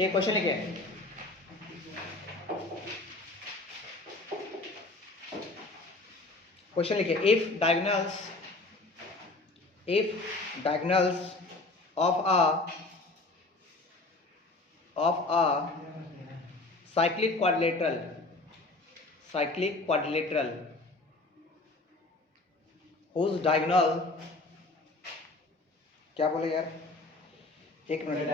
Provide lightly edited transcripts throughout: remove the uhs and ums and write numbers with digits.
ठीक, क्वेश्चन लिखे। क्वेश्चन लिखे, if diagonals of a cyclic quadrilateral whose diagonal, क्या बोले यार, एक minute,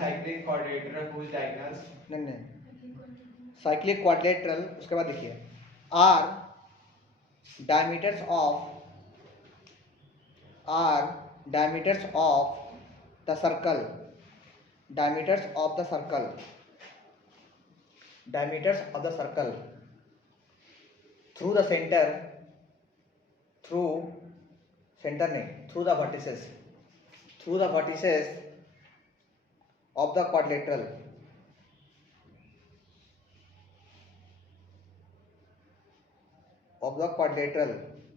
cyclic quadrilateral whose diagonals, नहीं, साइक्लिक क्वाड्रिलेटरल, उसके बाद देखिए, are diameters of the circle, diameters of the circle through the center, through the vertices of the quadrilateral,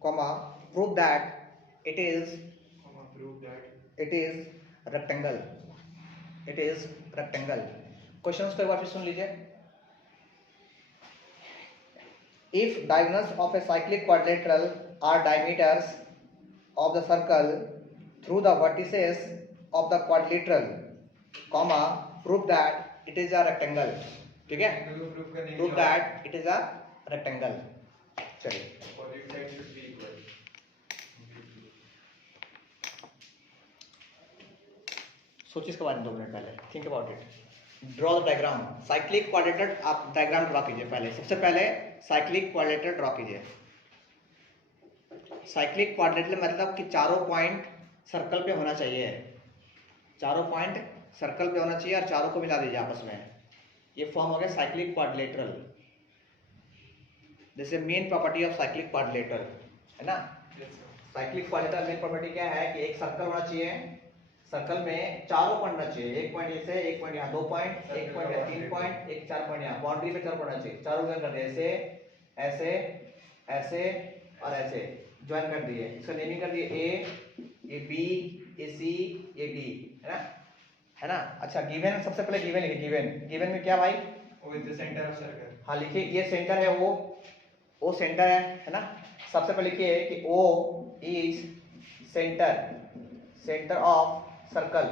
comma, prove that it is rectangle। Question को एक बार फिर सुन लीजिए। If diagonals of a cyclic quadrilateral are diameters of the circle through the vertices of the quadrilateral, comma, prove that it is a rectangle। ठीक है, prove that it is a rectangle। चलिए, सोचिए इसके बारे में 2 मिनट पहले, think about it. Draw the diagram, cyclic quadrilateral, आप diagram draw कीजिए पहले, सबसे पहले साइक्लिक क्वाड्रिलेटरल ड्रॉ कीजिए। साइक्लिक क्वाड्रिलेटरल मतलब कि चारों पॉइंट सर्कल पे होना चाहिए, और चारों को मिला दीजिए आपस में, ये फॉर्म हो गया साइक्लिक क्वाड्रिलेटरल। जैसे main property of cyclic quadrilateral है ना, साइक्लिक क्वाड्रिलेटरल मेन प्रॉपर्टी क्या है कि एक सर्कल होना चाहिए, सर्कल में चारों पॉइंट होना चाहिए, एक पॉइंट ऐसे, एक पॉइंट यहाँ, 2 पॉइंट, एक पॉइंट यहाँ, 3 पॉइंट, एक 4 पॉइंट यहाँ, बाउंड्री पे 4 पॉइंट होना चाहिए, चारों ज्वाइन कर दिए, ऐसे और ऐसे ज्वाइन कर दिए, इसका नेमिंग कर दिए ए, ये बी, ये सी, ये डी, है ना। अच्छा, गिवन, सबसे पहले गिवन लिखिए। गिवन में क्या भाई, O is the center of circle। हाँ लिखिए, ये सेंटर है, ओ सेंटर है ना। सबसे पहले लिखिए कि O is centre of circle,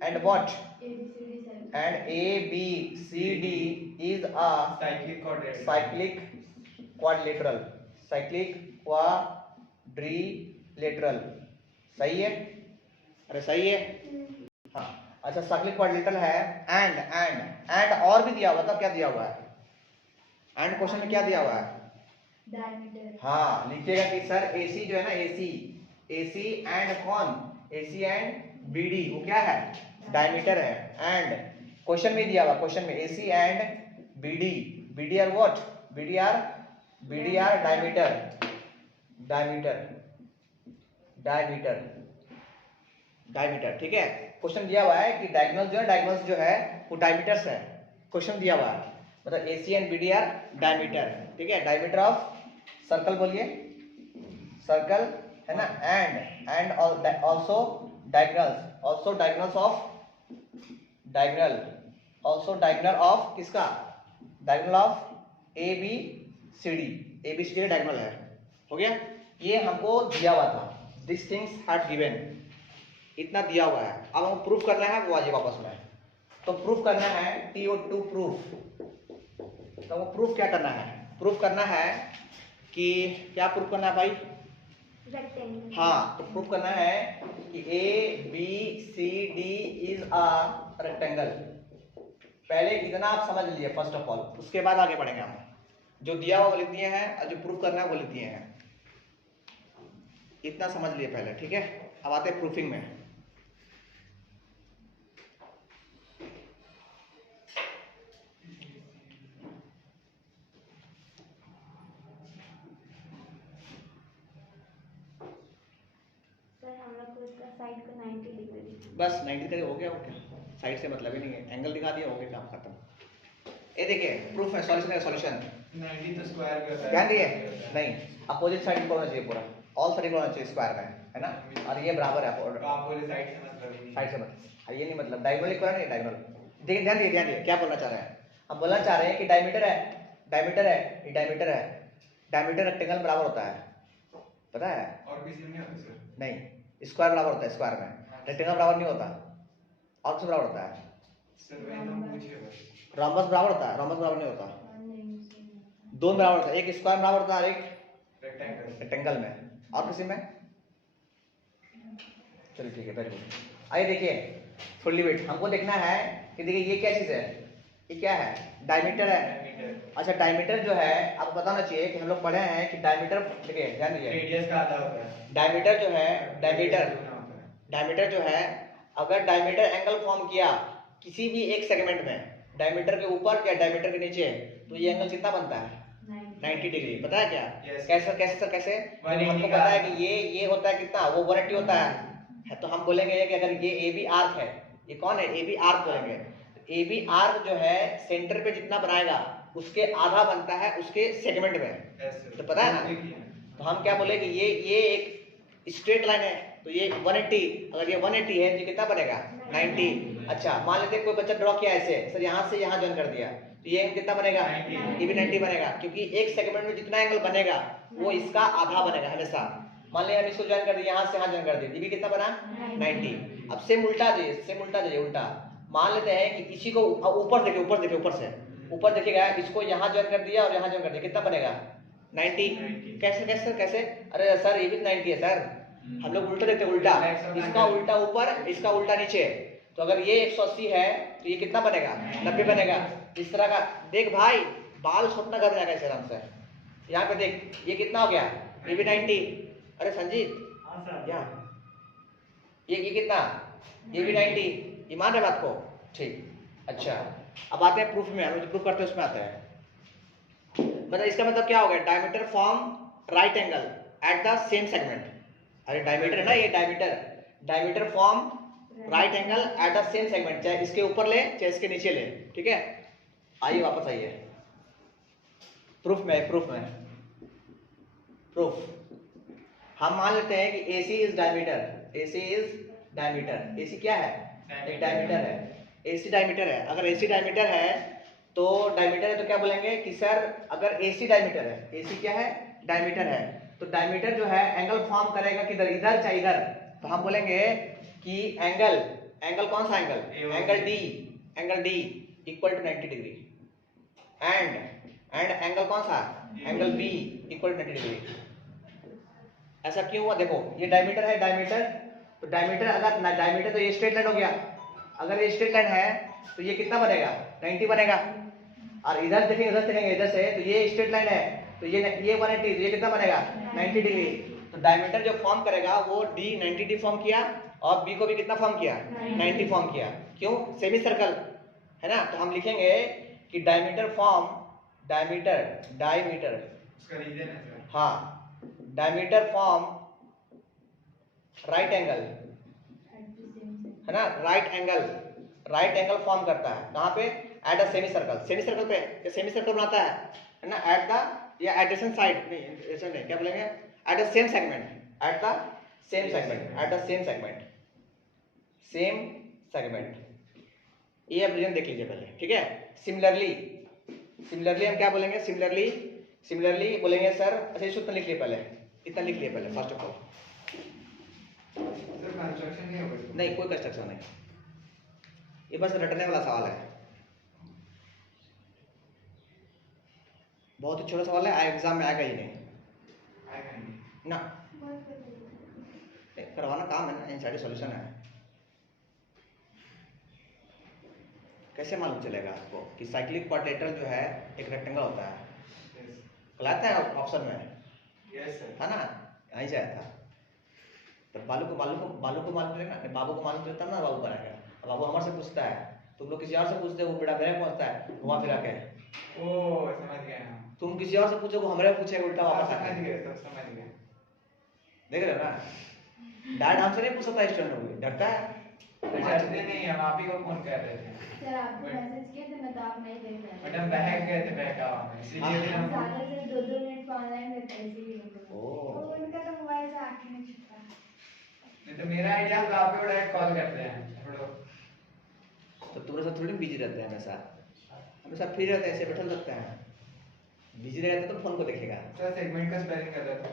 and what, and ABCD is a cyclic quadrilateral। सही है, अरे सही है, हाँ। अच्छा, साइक्लिक क्वाड्रिलेटरल है, एंड और भी दिया हुआ था, क्या दिया हुआ है, एंड क्वेश्चन में क्या दिया हुआ है, डायमीटर। हाँ, लिखिएगा कि सर AC जो है ना, AC एंड कौन, AC एंड BD वो क्या है, डायमीटर है। एंड क्वेश्चन में दिया हुआ, क्वेश्चन में AC and BD are what, BD are diameter, ठीक है। क्वेश्चन दिया हुआ है कि डायगोनल्स जो है वो डायमीटर्स है, क्वेश्चन दिया हुआ है, मतलब AC and BD are diameter, ठीक है। डायमीटर ऑफ सर्कल बोलिए, सर्कल है ना, एंड ऑल्सो डायगोनल ऑफ किसका, डायगोनल ऑफ ABCD डायगोनल है, हो गया। ये हमको दिया हुआ था, दिस थिंग्स हैड गिवन, इतना दिया हुआ है। अब हमको प्रूफ करना है, वो आ जाएगा वापस में, तो प्रूफ करना है, TO2 प्रूफ। तो वो प्रूफ क्या करना है, प्रूफ करना है कि क्या प्रूफ करना है भाई, रेक्टेंगल। हाँ, तो प्रूफ करना है कि ABCD इज अ रेक्टेंगल। पहले इतना आप समझ लीजिए फर्स्ट ऑफ ऑल, उसके बाद आगे बढ़ेंगे हम। जो दिया हुआ वो लिख दिए हैं, और जो प्रूफ करना है वो लिख दिए हैं, इतना समझ लिए पहले, ठीक है। अब आते हैं प्रूफिंग में। साइड को 90 डिग्री, बस 90 डिग्री हो गया, हो क्या, साइड से मतलब ही नहीं है, एंगल दिखा दिया, हो गया, काम खत्म। ये देखिए प्रूफ है, सॉल्यूशन 90 तो स्क्वायर में होता है, ध्यान दिए, नहीं, अपोजिट साइड को होना चाहिए पूरा, ऑल साइड को होना चाहिए स्क्वायर में। है ना, और ये बराबर है तो आप बोले साइड से मतलब ही नहीं। साइड से मतलब ये नहीं, मतलब डायगोनल इक्वल नहीं, डायगोनल। देखिए ध्यान दिए क्या बोलना चाह रहे हैं हम। बोलना चाह रहे हैं कि डायमीटर है, ये डायमीटर है, डायमीटर रेक्टेंगल बराबर होता है, पता है? और किसी में नहीं होता सर? नहीं, स्क्वायर बराबर होता है, स्क्वायर में रेक्टेंगल बराबर नहीं होता, और किस बराबर होता है? सर वही तो पूछे बस। रोम्बस बराबर होता है, रोम्बस बराबर नहीं होता, दोनों बराबर होता है, एक स्क्वायर बराबर होता है और एक रेक्टेंगल। रेक्टेंगल में, और किसी में? चलिए ठीक है, वेरी गुड। आइए देखिए फुल्ली वेट, हमको देखना है कि देखिए ये क्या चीज़ है, ये क्या है? डायमीटर है। अच्छा डायमीटर जो है आपको बताना चाहिए कि हम लोग पढ़े हैं कि डायमीटर, देखिए ध्यान दीजिए, रेडियस का आधा होता है। डायमीटर जो है, होता डायमीटर जो है, अगर डायमीटर एंगल फॉर्म किया किसी भी एक सेगमेंट में, डायमीटर के ऊपर या डायमीटर के नीचे, तो ये एंगल कितना बनता है? 90 डिग्री। पता है क्या? Yes. कैसे कैसे सर कैसे? 180 हमको का पता है कि ये होता है कितना, वो 180 होता है, तो हम बोलेंगे कि अगर ये ए बी आर्क है, ये कौन है? ए बी आर्क बोलेंगे। ए बी आर्क जो है सेंटर पे जितना बनाएगा उसके आधा बनता है उसके सेगमेंट में, है। तो पता है ना? तो हम क्या बोले कि ये एक स्ट्रेट लाइन है, तो ये 180, अगर ये 180 है तो कितना बनेगा? 90। अच्छा मान लेते हैं कोई बच्चा ड्रॉ किया ऐसे, सर यहाँ से यहाँ ज्वाइन कर दिया, तो ये कितना बनेगा? 90। ये भी 90 बनेगा, क्योंकि एक सेगमेंट में जितना एंगल बनेगा वो इसका आधा बनेगा हमेशा। मान लिया हम इसको ज्वाइन कर दिए, यहाँ से यहाँ ज्वाइन कर दिए, ये भी कितना बना? 90। अब सेम उल्टा जाइए, उल्टा मान लेते हैं कि इसी को ऊपर देखिए, ऊपर देखिएगा, इसको यहाँ ज्वाइन कर दिया और यहाँ ज्वाइन कर दिया, कितना बनेगा? 90। कैसे? अरे सर ये भी 90 है सर, हम लोग उल्टा देखते हैं, उल्टा, इसका उल्टा ऊपर, इसका उल्टा नीचे, तो अगर ये 180 है तो ये कितना बनेगा? 90 बनेगा। इस तरह का देख भाई, बाल छोटना कर जाएगा इस आराम से। यहाँ पे देख ये कितना हो गया? ये भी 90। अरे संजीत यहाँ ये कितना? ये भी 90। ये मान रहे बात को? ठीक। अच्छा अब आते हैं प्रूफ में, हम जो प्रूफ करते हैं उसमें आते हैं। मतलब इसका मतलब क्या हो गया? Diameter form right angle at the same segment. अरे डायमीटर है ना ये, diameter form right angle at the same segment, चाहे इसके ऊपर ले चाहे इसके नीचे ले, ठीक है? आइए वापस आइए प्रूफ में प्रूफ हम मान लेते हैं कि AC इज डायमीटर, AC क्या है? एक डायमीटर है, AC डायमीटर है। अगर AC डायमीटर है तो क्या बोलेंगे कि सर अगर AC डायमीटर है, AC क्या है? डायमीटर है, तो डायमीटर जो है एंगल फॉर्म करेगा किधर? इधर चाहे इधर, तो हम बोलेंगे कि एंगल कौन सा angle? Angle D equal to 90 degree, and angle कौन सा? Angle B equal to 90 degree. ऐसा क्यों हुआ? देखो ये डायमीटर है, तो डायमीटर, अगर डायमीटर तो ये स्ट्रेट लाइन हो गया, अगर ये स्ट्रेट लाइन है तो ये कितना बनेगा? 90 बनेगा। और इधर देखेंगे इधर से, तो ये स्ट्रेट लाइन है, तो ये 180, तो ये कितना बनेगा? 90 डिग्री। तो डायमीटर जो फॉर्म करेगा वो D 90 फॉर्म किया, और B को भी कितना फॉर्म किया? 90 फॉर्म किया। क्यों? सेमी सर्कल है ना, तो हम लिखेंगे कि डायमीटर उसका रीजन है सर। हाँ, डायमीटर फॉर्म राइट एंगल है ना, राइट एंगल फॉर्म करता है कहाँ पे? एट अ सेमी सर्कल पे, सेमी सर्कल बनाता है ना, एट द या एडजेसेंट साइड, नहीं ऐसा नहीं, क्या बोलेंगे? At the same segment, same segment. ये अब रीजन देख लीजिए पहले, ठीक है? सिमिलरली हम क्या बोलेंगे? सिमिलरली बोलेंगे सर। अच्छा इतना लिख लिए पहले, first of all. Sir construction नहीं होगा? नहीं, कोई कंस्ट्रक्शन नहीं, ये बस रटने वाला सवाल है, बहुत ही छोटा सवाल है, एग्जाम में आएगा ही नहीं ना, करवाना काम है ना, एनसीईआरटी सॉल्यूशन है। कैसे मालूम चलेगा आपको कि साइक्लिक क्वाड्रिलेटरल जो है एक रेक्टेंगल होता है? कहलाता है ऑप्शन में, यस सर। है ना, यहीं से आया था। तो बालू को मालूम चलेगा, बाबू को मालूम चलता ना, बाबू बनाएगा। बाबू हमारे से पूछता है, तुम लोग किसी और से पूछते हो, वो बेटा मेरे पहुंचता है घुमा फिरा के। ओ समझ गया ना। तुम किसी और से पूछो, वो हमारे पूछेगा उल्टा वापस आके। समझ गया। देख रहे हो ना, डैड हमसे नहीं पूछ सकता, स्टूडेंट होगी डरता है। डरते नहीं, हम आप ही को फोन कर रहे थे सर आपको मैसेज किए थे, मैं तो आप नहीं देख रहे बट हम बहक गए थे बहकावा में, इसीलिए फिर हम ज्यादा से 2-2 मिनट का ऑनलाइन रहता है इसीलिए। ओह। तो उनका तो मोबाइल से आंखें नहीं छुपता। नहीं तो मेरा आइडिया हम आप पे डायरेक्ट कॉल करते हैं छोड़ो। तो तुम्हारे साथ थोड़ी बिजी रहते हैं हमेशा, हमेशा फ्री रहते हैं, ऐसे बैठल रहते हैं। बिजी रहते तो फोन को देखेगा। सर सेगमेंट का स्पेलिंग कर रहा था।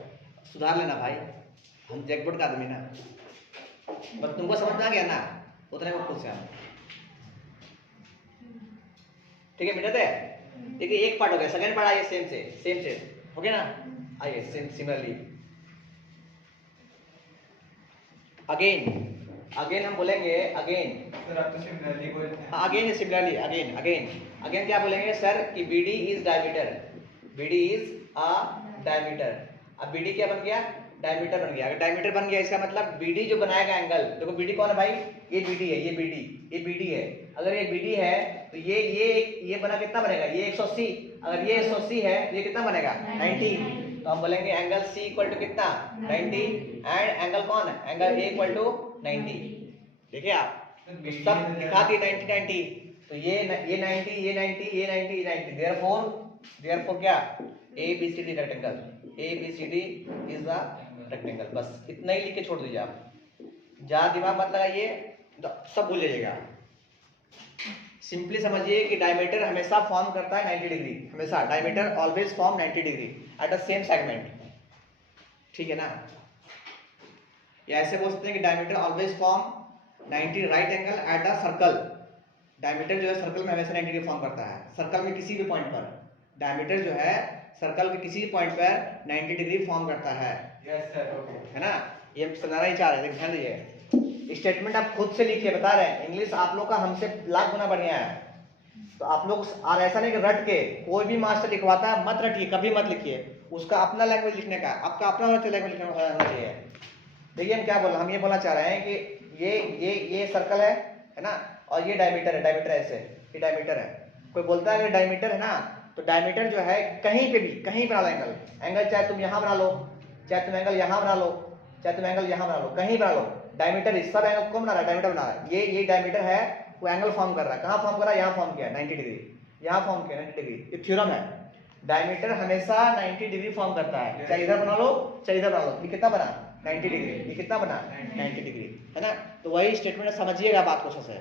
सुधार लेना भाई, हम जैकपॉट का आदमी ना। बस तुमको समझ में आ गया ना, उतने में खुश हैं हम। ठीक है मिनट है। देखिए एक पार्ट हो गया, सेकंड पार्ट आइए सेम से हो गया ना। आइए सेम सिमिलरली अगेन हम बोलेंगे अगेन। सर आप तो सिमिलरली बोलते हैं। अगेन सिमिलरली अगेन क्या बोलेंगे सर कि BD is diameter, BD is a diameter. अब BD क्या बन गया, डायमीटर बन गया। अगर डायमीटर बन गया इसका मतलब BD जो बनाएगा एंगल, देखो BD कौन है भाई, ये BD है, ये BD है। अगर ये BD है तो ये बना कितना बनेगा, ये 180। अगर ये 180 है तो ये कितना बनेगा 90। तो हम बोलेंगे एंगल C इक्वल टू कितना 90 एंड एंगल कौन है, एंगल A इक्वल टू 90। देखिए आप तो सब दिखा दिए 90 तो ये 90 ये 90 ये 90 ये 90। देयरफॉर क्या, ABCD rectangle, ABCD is a rectangle. बस इतना ही लिख के छोड़ दीजिए आप, ज्यादा दिमाग मत लगाइए, सब भूल जाइएगा। सिंपली समझिए कि डायमीटर हमेशा फॉर्म करता है 90 डिग्री, हमेशा diameter always form 90 degree at the same segment. ठीक है ना, या ऐसे बोल सकते हैं कि diameter always form 90 right angle at the circle. Diameter जो है सर्कल में हमेशा 90 डिग्री फॉर्म करता है। सर्कल में किसी भी पॉइंट पर डायमीटर जो है सर्कल के किसी भी पॉइंट पर 90 डिग्री फॉर्म करता है। Yes sir okay. है ना, ये समझाना ही चाह रहे थे, ध्यान दीजिए। स्टेटमेंट आप खुद से लिखिए, बता रहे हैं इंग्लिश आप लोग का हमसे लाख गुना बढ़िया है। तो आप लोग और ऐसा नहीं कि रट के, कोई भी मास्टर लिखवाता है मत रटिए, कभी मत लिखिए। उसका अपना लैंग्वेज लिखने का, आपका अपना लैंग्वेज लिखना चाहिए। देखिए हम क्या बोल, हम ये बोलना चाह रहे हैं कि ये सर्कल है ना, और ये डायमीटर है, डायमीटर ऐसे, ये डायमीटर है। कोई बोलता है कि डायमीटर है ना, तो डायमीटर जो है कहीं पे भी, कहीं बना लो एंगल चाहे तुम यहाँ बना लो, चाहे तुम एंगल यहाँ बना लो, चाहे तुम एंगल यहाँ बना लो, कहीं बना लो। डायमीटर इस सब एंगल कौन बना रहा है, डायमीटर बना रहा है। ये डायमीटर है, वो एंगल फॉर्म कर रहा है। कहाँ फॉर्म कर रहा है, यहाँ फॉर्म किया 90 डिग्री, यहाँ फॉर्म किया 90 डिग्री। ये थ्योरम है, डायमीटर हमेशा 90 डिग्री फॉर्म करता है, चाहे इधर बना लो चाहे इधर बना लो। ये कितना बना 90 डिग्री, ये कितना बना 90 डिग्री, है ना। तो वही स्टेटमेंट समझिएगा बात को अच्छे से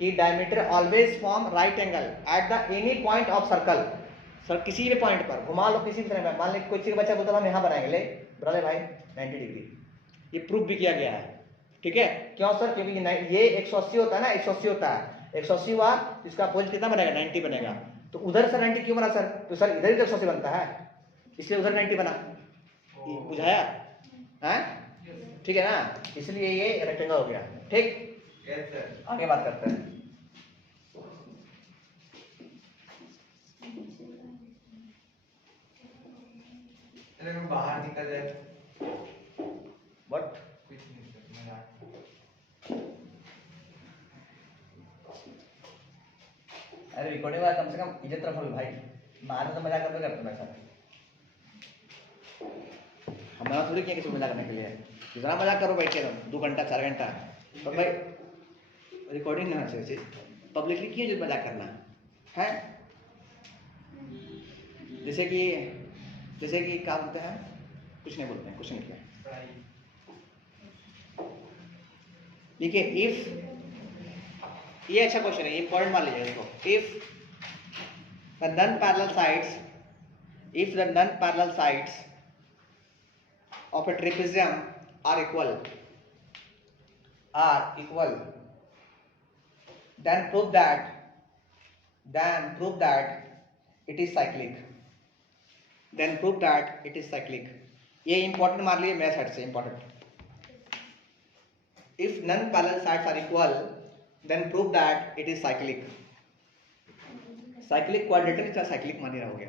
कि diameter always form right angle at the any point of circle. Sir किसी भी पॉइंट पर घुमा लो, किसी भी तरह में, मान लो कोई बच्चा बोलता हम यहाँ बनाएंगे, ले बना ले भाई 90 डिग्री। ये प्रूफ भी किया गया है, ठीक है। क्यों सर, क्योंकि ये 180 होता है ना, 180 होता है, 180 हुआ इसका अपोजिट कितना बनेगा 90 बनेगा। तो उधर से 90 क्यों बना सर, तो सर इधर ही तो 180 बनता है, इसलिए उधर 90 बना। बुझाया है, ठीक है ना, इसलिए ये रेक्टेंगल हो गया। ठीक, यस सर। आगे बात करते हैं। चलो बाहर निकल जाए। बट कुछ नहीं सर, मजाक। अरे रिकॉर्डिंग वाला कम से कम इज्जत रखो भाई, मारने तो मजाक करते करते मैं सर, हमारा थोड़ी किया किसी को मजाक करने के लिए। जितना मजाक करो बैठ के तुम 2 घंटा 4 घंटा, तो भाई रिकॉर्डिंग ना चाहिए, पब्लिकली क्यों जो मजाक करना है। जैसे कि क्या बोलते हैं, कुछ नहीं बोलते हैं, कुछ नहीं किया। देखिए इफ, ये अच्छा क्वेश्चन है, इंपॉर्टेंट मान लीजिए इसको। If the non parallel sides, if the non parallel sides of a trapezium are equal, then prove that it is cyclic, then prove that it is cyclic। ये इंपॉर्टेंट मान लीजिए मेरे साइड से important. If non parallel sides are equal then prove that it is cyclic. Cyclic quadratic का cyclic मान लिया हो गया।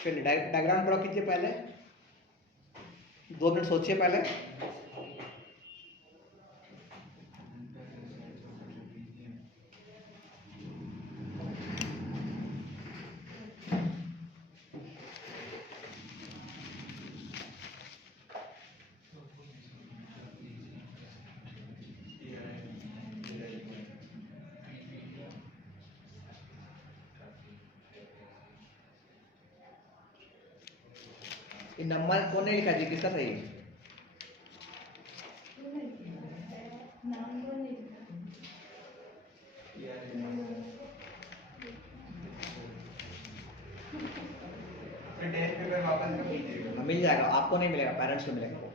फिर डायग्राम ड्रॉ कीजिए, पहले 2 मिनट सोचिए पहले। ये नंबर कौन ने लिखा जी, किसका सही है? नाम को नहीं फिर टेस्ट पेपर वापस कब कीजिएगा? मिल जाएगा, आपको नहीं मिलेगा, पेरेंट्स को मिलेगा वो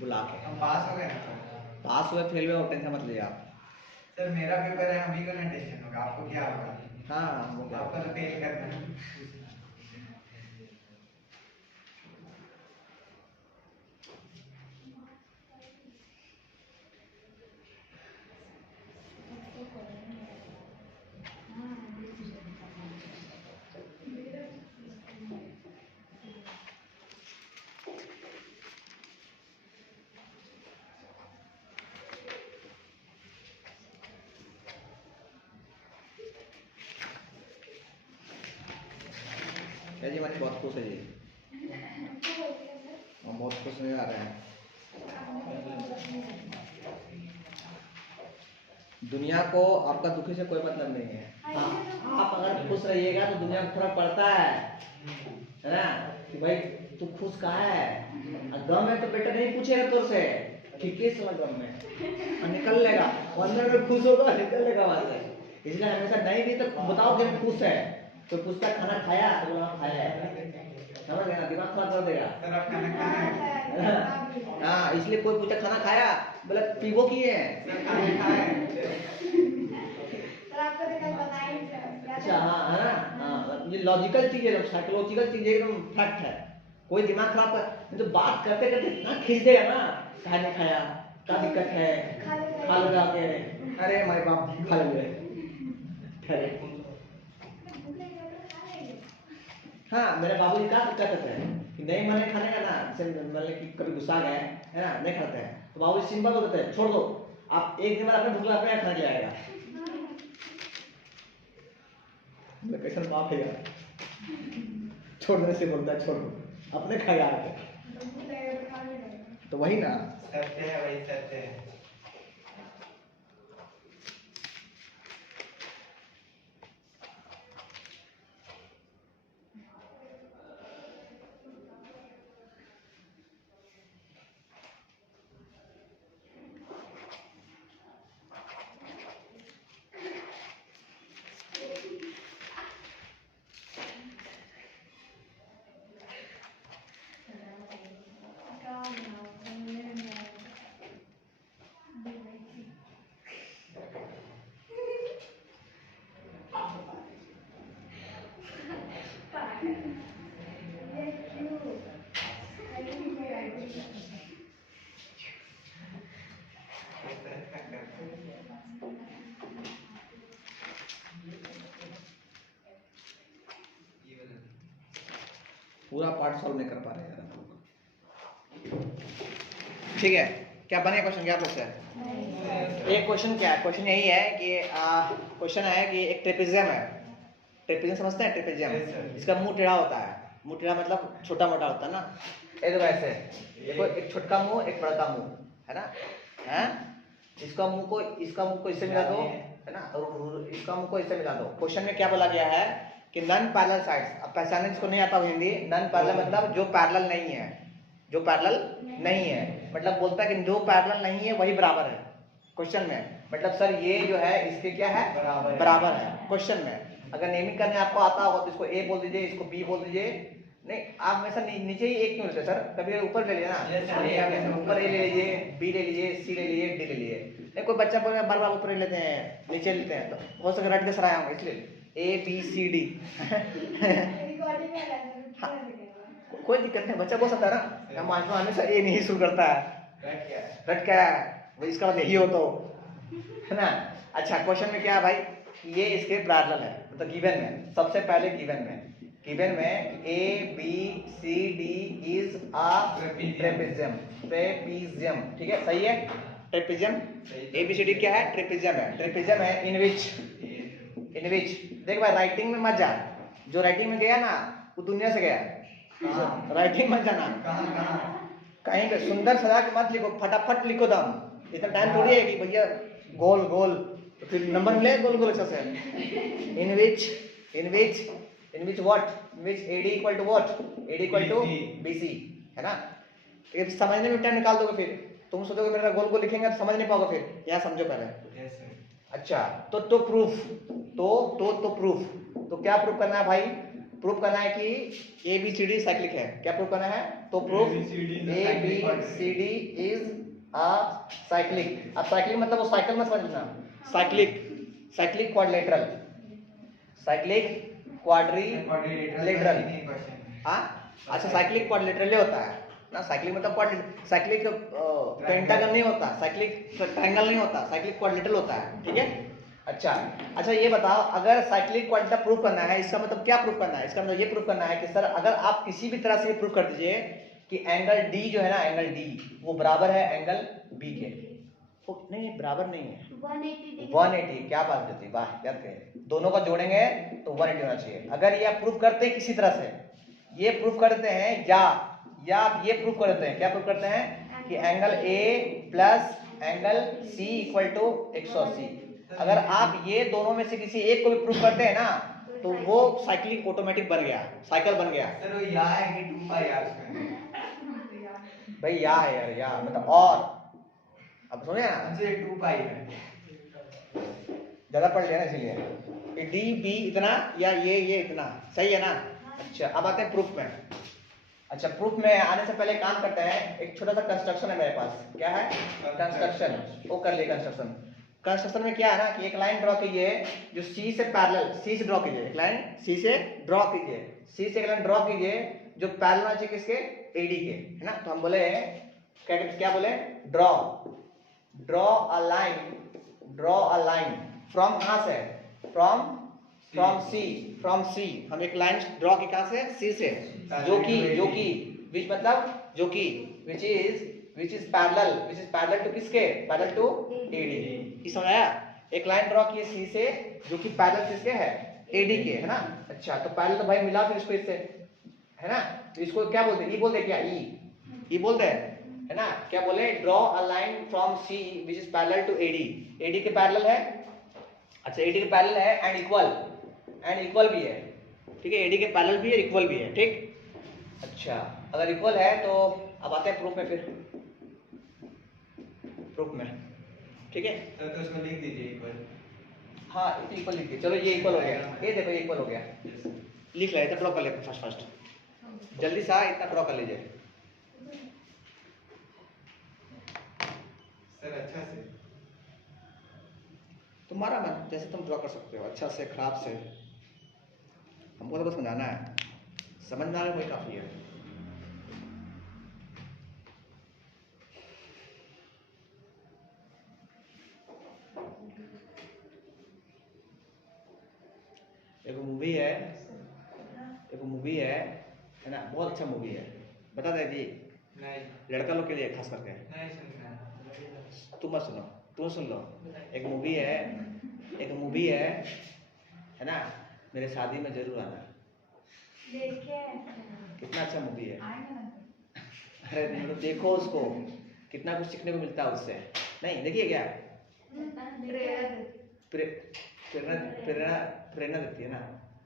बुला के। हम पास हो गए ना सर? पास हुए फेल हुए और टेंशन मत लीजिए आप। सर मेरा पेपर है, हम ही को ना टेंशन होगा, आपको क्या होगा? हाँ वो क्या आपको तो फेल करना है। क्या जी, मैंने बहुत खुश है जी, हम बहुत खुश नजर आ रहे हैं। दुनिया को आपका दुखी से कोई मतलब नहीं है। आप अगर खुश रहिएगा तो दुनिया को फर्क पड़ता है ना, कि भाई तू खुश कहाँ है। गम है तो बेटा नहीं पूछेगा तो से कि किस गम में, और निकल लेगा, और अंदर में खुश होगा निकल लेगा वहां से। इसलिए हमेशा नहीं भी तो बताओ कि खुश है, तो पूछता खाना खाया तो बोला खाया है, समझ गया ना, दिमाग खराब कर देगा। सर आप खाना खाए? हाँ, इसलिए कोई पूछा खाना खाया, बोला पीबो किए हैं। सर खाना खाए? तो आपको तो कल बताएं क्या अच्छा हाँ है ना, हाँ ये लॉजिकल चीज है, साइकोलॉजिकल चीज है, एकदम फैक्ट है। कोई दिमाग खराब कर तो बात करते करते इतना खींच देगा ना, खाया नहीं खाया, क्या दिक्कत है, खा लो जाके, अरे हमारे बाप खा लेंगे। हाँ मेरे बाबूजी क्या कहते थे कि नहीं मैंने खाने का ना, मतलब कि कभी गुस्सा गए है ना, नहीं खाते हैं, तो बाबूजी सिंपल बोलते थे छोड़ दो, आप एक दिन बाद अपने भूख अपने खाने के आएगा। कैसा बाप है यार, छोड़ने से बोलता है छोड़ दो अपने खाएगा आके, तो वही ना। सत्य है भाई, सत्य है। पूरा पार्ट सॉल्व नहीं कर पा रहे यार हम लोग। ठीक है, क्या बने क्वेश्चन, क्या पूछा है? एक क्वेश्चन क्या है, क्वेश्चन यही है कि क्वेश्चन है कि एक ट्रेपेजियम है, ट्रेपेजियम समझते हैं? ट्रेपेजियम, इसका मुंह टेढ़ा होता है, मुंह टेढ़ा मतलब छोटा मोटा होता है ना, ये देखो ऐसे, देखो एक छोटा मुंह एक बड़ा मुंह है ना, है इसका मुंह को इससे मिला दो है ना, और इसका मुंह को इससे मिला दो। क्वेश्चन में क्या बोला गया है कि नॉन पैरेलल साइड्स, अब पहचानने जिसको नहीं आता हिंदी, नॉन पैरेलल मतलब जो पैरेलल नहीं है, जो पैरेलल नहीं है, मतलब बोलता है कि जो पैरेलल नहीं है वही बराबर है। क्वेश्चन में मतलब सर ये जो है इसके क्या है, बराबर है। क्वेश्चन में अगर नेमिंग करने आपको आता होगा तो इसको ए बोल दीजिए, इसको बी बोल दीजिए, नहीं आप हमेशा नीचे ही एक क्यों लेते सर, कभी ऊपर ले लिया ना, ऊपर ए ले लीजिए, बी ले लीजिए, सी ले लीजिए, डी ले लीजिए। नहीं कोई बच्चा बोले बार बार ऊपर लेते हैं नीचे लेते हैं, तो हो सके रट के सर आया हूँ, इसलिए ए बी सी डी। कोई दिक्कत नहीं, बच्चा बोल सकता है ना, हम हमेशा ए नहीं शुरू करता है, रट क्या है इसका मतलब यही हो तो है ना। अच्छा क्वेश्चन में क्या है भाई, ये इसके पैरेलल है, मतलब गिवन में, सबसे पहले गिवन में A B C D is a trapezium, ठीक है सही है, trapezium A B C D क्या है, ट्रेपेजियम है इन विच देख भाई राइटिंग में मत जा, जो राइटिंग में गया ना वो दुनिया से गया, राइटिंग मत जाना, कहीं पे सुंदर सजा के मत लिखो, फटाफट लिखो दम, इतना टाइम थोड़ी है कि भैया गोल तो फिर नंबर मिले गोल अच्छा से। In which what which AD equal to what? AD equal to BC, है ना? ये समझने में टाइम निकाल दोगे फिर तुम सोचोगे मेरा गोल को लिखेंगे तो समझ नहीं पाओगे फिर यहाँ समझो पहले। अच्छा तो प्रूफ तो प्रूफ तो क्या प्रूफ करना है भाई? प्रूफ करना है कि ABCD साइक्लिक है। क्या प्रूफ करना है? तो proof ABCD is a cyclic. अब साइक्लिक मतलब वो साइकिल मत समझना, साइक्लिक क्वाड्रिलेटरल, साइक्लिक क्वाड्रिलेटरल। हाँ अच्छा साइक्लिक क्वाड्रिलेटरल होता है ना, साइक्लिक मतलब साइक्लिक पेंटागन नहीं होता, साइक्लिक ट्रायंगल नहीं होता, साइक्लिक क्वाड्रिलेटरल होता है, ठीक है। अच्छा ये बताओ अगर साइक्लिक क्वाड्रिलेटरल प्रूफ करना है इसका मतलब क्या प्रूफ करना है? इसका मतलब ये प्रूफ करना है कि सर अगर आप किसी भी तरह से प्रूफ कर दीजिए कि एंगल D जो है ना, एंगल D वो बराबर है एंगल B के, नहीं बराबर नहीं है 180। क्या बात करती, वाह याद करें, दोनों को जोड़ेंगे तो 180 होना चाहिए। अगर ये आप प्रूफ करते हैं किसी तरह से, ये प्रूफ करते हैं या आप ये प्रूफ करते हैं, क्या प्रूफ करते हैं कि angle A plus angle C equal to 180। अगर आप ये दोनों में से किसी एक को भी प्रूफ करते हैं ना तो वो साइक्लिक ऑटोमेटिक बन गया, साइकिल बन गया। सर वो या है कि 2 पाई यार भाई या है यार, या मतलब और अब सुने ना, मुझे 2 पाई है ज्यादा पढ़ लिया ना इसलिए डी बी इतना या ये इतना सही है ना। अच्छा अब आते हैं प्रूफ में। अच्छा प्रूफ में आने से पहले काम करते हैं, एक छोटा सा कंस्ट्रक्शन है मेरे पास। क्या है? कंस्ट्रक्शन। वो कर लिए कंस्ट्रक्शन में क्या है ना कि एक लाइन ड्रॉ कीजिए जो सी से पैरेलल, सी से ड्रॉ कीजिए एक लाइन, सी से ड्रॉ कीजिए, सी से एक लाइन ड्रॉ कीजिए जो पैरेलल होना चाहिए किसके? एडी के, है ना। तो हम बोले क्या बोले? ड्रॉ अ लाइन फ्रॉम कहां से? फ्रॉम सी हम एक लाइन ड्रॉ की कहां से? सी से, जो कि विच मतलब जो कि विच इज पैरेलल टू किसके? Parallel to AD. समझ आया? एक लाइन ड्रॉ की सी से जो कि पैरेलल किसके है? एडी के, है ना। अच्छा तो पैरेलल तो भाई मिला फिर इसको इससे, है ना। तो इसको क्या बोलते हैं? ई बोलते हैं क्या? ई बोलते हैं, है ना। क्या बोले? Draw a line from C which is parallel to AD. AD के पैरेलल है। अच्छा एडी के पैरेलल है एंड इक्वल भी है, ठीक है। एडी के पैरेलल भी है, इक्वल भी है, ठीक। अच्छा अगर इक्वल है तो अब आते हैं प्रूफ में, फिर प्रूफ में, ठीक है। तो उसको लिख दीजिए इक्वल। हाँ इक्वल लिख दिए, चलो ये इक्वल हो गया, ये देखो ये इक्वल हो गया। लिख ले, इतना ड्रॉ कर लेते फर्स्ट जल्दी से इतना ड्रॉ कर लीजिए सर। अच्छा से तुम्हारा मन, जैसे तुम ड्रॉ कर सकते हो, अच्छा से खराब से, हमको तो बस समझाना है, समझना है वही काफी है। एक मूवी है ना, बहुत अच्छा मूवी है, बता दे जी। नहीं लड़का लोग के लिए खास करके, नहीं सुनना। तुम मत सुनो, तुम सुन लो। एक मूवी है ना, मेरे शादी में जरूर आना। कितना अच्छा मूवी है। अरे नहीं तो देखो उसको, कितना कुछ सीखने को मिलता है उससे। नहीं देखिए क्या प्रेरणा देती है ना,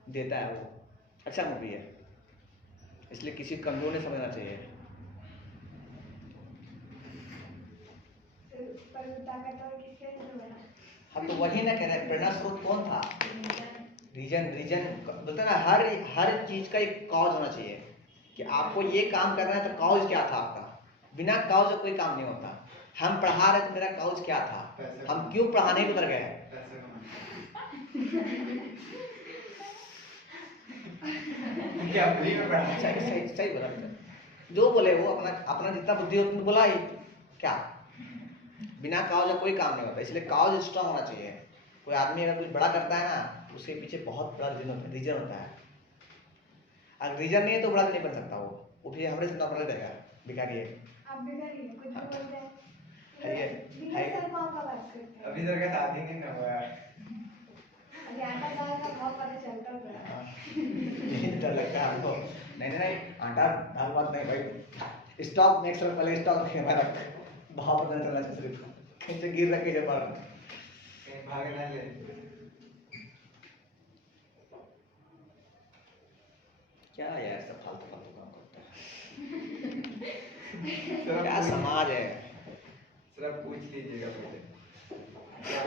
देता है वो। अच्छा मूवी है, इसलिए किसी कमजोर नहीं समझना चाहिए। हम तो वही ना कह रहे हैं, प्रेरणा स्रोत कौन था? रीजन बोलते ना, हर चीज का एक कॉज होना चाहिए कि आपको ये काम करना है तो कॉज क्या था आपका। बिना कॉज कोई काम नहीं होता। हम पढ़ा रहे तो मेरा कॉज क्या था, हम क्यों पढ़ाने को उतर गए? क्या फ्री में पढ़ा? सही बोला, जो बोले वो अपना जितना बुद्धि हो तुमने बोला ही क्या। बिना काउज कोई काम नहीं होता, इसलिए काउज स्ट्रांग होना चाहिए। कोई आदमी अगर कुछ बड़ा करता है ना, उसके पीछे बहुत बड़ा रीजन होता है। अगर रीजन नहीं है तो बड़ा नहीं बन सकता वो फिर हमारे साथ नॉर्मल रहेगा, भिखारी है। अभी सर का शादी नहीं ना हुआ है। डर लगता है हमको। नहीं आटा दाल बात नहीं भाई, स्टॉक नेक्स्ट पहले स्टॉक रखे हमारा, बहुत पता चलना चाहिए सिर्फ कहीं से गिर रखे जब कहीं भाग ना ले। क्या यार सब फालतू फालतू काम करता है, सर क्या समाज है। सर आप पूछ लीजिएगा पहले,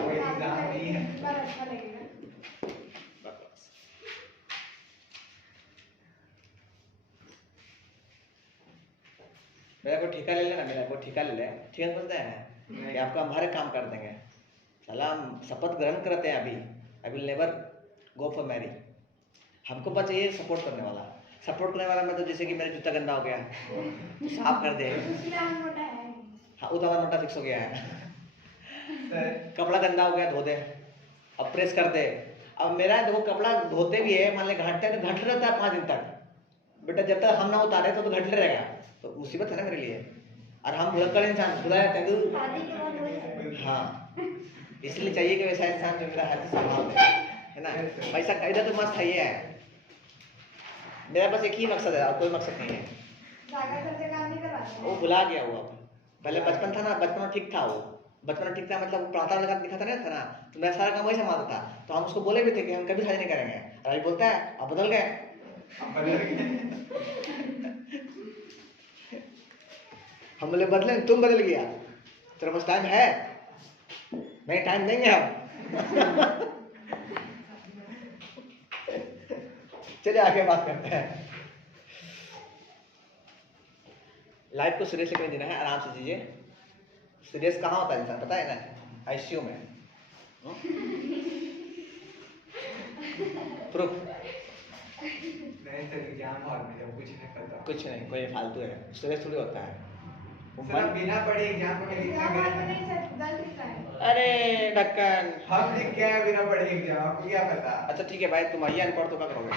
कोई एग्जाम नहीं है। पर अच्छा लगेगा। बकवास। मेरा को ठेका ले लेना, मेरा को ठेका ले ले, ठीक है बोलते हैं कि आपको हम हर एक काम कर देंगे। साला हम शपथ ग्रहण करते हैं अभी, I will never go for marry. हमको बस ये सपोर्ट करने वाला, सपोर्ट करने वाला मतलब जैसे कि मेरा जूता गंदा हो गया तो साफ कर दे, उसके लिए मोटा है। हाँ उतार मोटा फिक्स हो गया है, सर कपड़ा गंदा हो गया धो दे, अब प्रेस कर दे। अब मेरा देखो कपड़ा धोते भी है, मान ले घटते हैं तो घट रहता है 5 दिन तक, बेटा जब तक हम ना उतारे तो घटते रहेगा, तो मुसीबत है ना मेरे लिए। और हम भुलक्कड़ इंसान भुला जाते हैं तो शादी के बाद हो जाएगा। हाँ, इसलिए चाहिए कि वैसा इंसान जो मेरा हेल्थ संभाल दे, है ना। पैसा इधर तो मस्त है ये है, मेरा बस एक ही मकसद है और कोई मकसद नहीं है। सागर सर से काम नहीं करवाते। वो भुला गया वो, अब पहले बचपन था ना, बचपन में ठीक था वो, बचपन में ठीक था मतलब पढ़ाता लगा दिखाता नहीं था ना, तो मेरा सारा काम वही संभालता था। तो हम उसको बोले भी थे कि हम कभी शादी नहीं करेंगे, और अभी बोलता है अब बदल गए। आप बदल गए। हम बोले बदले, तुम बदल गया, तेरे पास टाइम है, नहीं टाइम देंगे हम। चलिए आगे बात करते हैं। लाइफ को सीरियस लेकर जीना है, आराम से जीजिए। सीरियस कहाँ होता है इंसान पता है ना, आईसीयू में। प्रूफ नहीं सर एग्जाम हॉल में जब कुछ नहीं पता। कुछ नहीं, कोई फालतू है, सीरियस थोड़ी होता है। सर आप बिना पढ़े एग्जाम को लिखना एग्जाम हॉल में गए। नहीं सर, गलत लिखा है। अरे ढक्कन, हम लिख के आए बिना पढ़े एग्जाम, आपको क्या पता। अच्छा ठीक है भाई, तुम आइए अनपढ़ तो क्या करोगे।